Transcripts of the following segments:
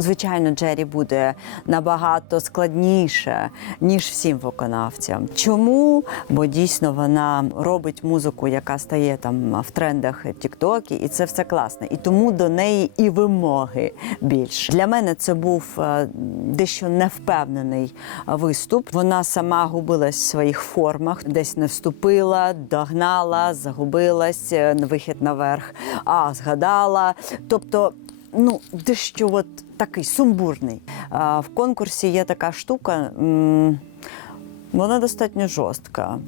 звичайно, Джері буде набагато складніше, ніж всім виконавцям. Чому? Бо дійсно вона робить музику, яка стає там в трендах Тіктокі, і це все класно. І тому до неї і вимоги більше. Для мене це був е, дещо невпевнений виступ. Вона сама губилась в своїх формах, десь не вступила, догнала, загубилась, е, вихід наверх, а згадала. Тобто, ну, дещо от такий сумбурний. В конкурсі є така штука, вона достатньо жорстка.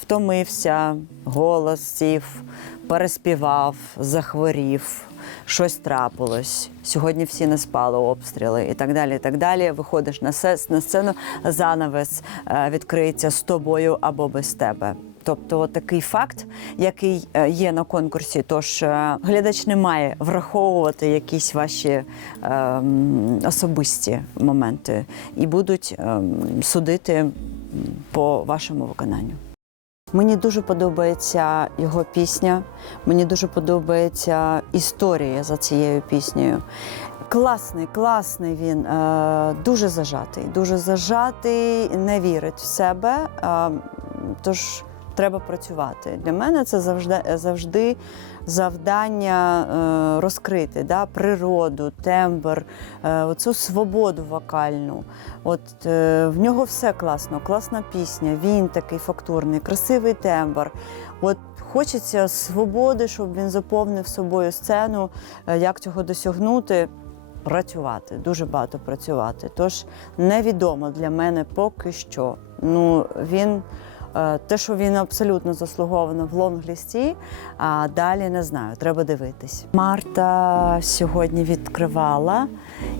Втомився, голос сів, переспівав, захворів, щось трапилось. Сьогодні всі не спали обстріли і так далі. І так далі. Виходиш на сцену, занавес е, відкриється з тобою або без тебе. Тобто такий факт, який е, є на конкурсі, тож е, глядач не має враховувати якісь ваші е, особисті моменти і будуть ем, судити по вашому виконанню. Мені дуже подобається його пісня. Мені дуже подобається історія за цією піснею. Класний, класний він, е, дуже зажатий, дуже зажатий, не вірить в себе. Е, тож треба працювати. Для мене це завжди, завжди завдання е, розкрити да, природу, тембр, е, оцю свободу вокальну. От е, в нього все класно, класна пісня, він такий фактурний, красивий тембр. От хочеться свободи, щоб він заповнив собою сцену. Як цього досягнути? Працювати, дуже багато працювати. Тож невідомо для мене поки що. Ну він те, що він абсолютно заслуговано в лонглісті, а далі не знаю, треба дивитись. Марта сьогодні відкривала,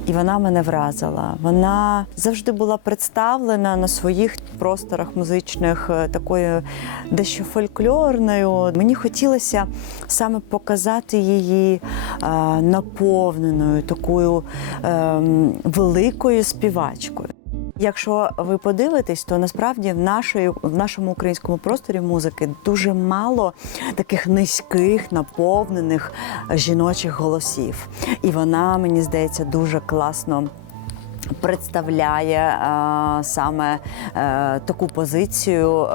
і вона мене вразила. Вона завжди була представлена на своїх просторах музичних е, такою дещо фольклорною. Мені хотілося саме показати її е, наповненою такою ем, великою співачкою. Якщо ви подивитесь, то насправді в нашої в нашому українському просторі музики дуже мало таких низьких, наповнених жіночих голосів. І вона, мені здається, дуже класно. Представляє е, саме е, таку позицію е,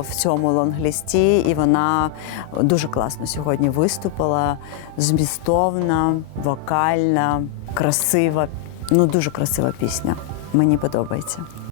в цьому лонглісті, і вона дуже класно сьогодні виступила. Змістовна, вокальна, красива. Ну дуже красива пісня. Мені подобається.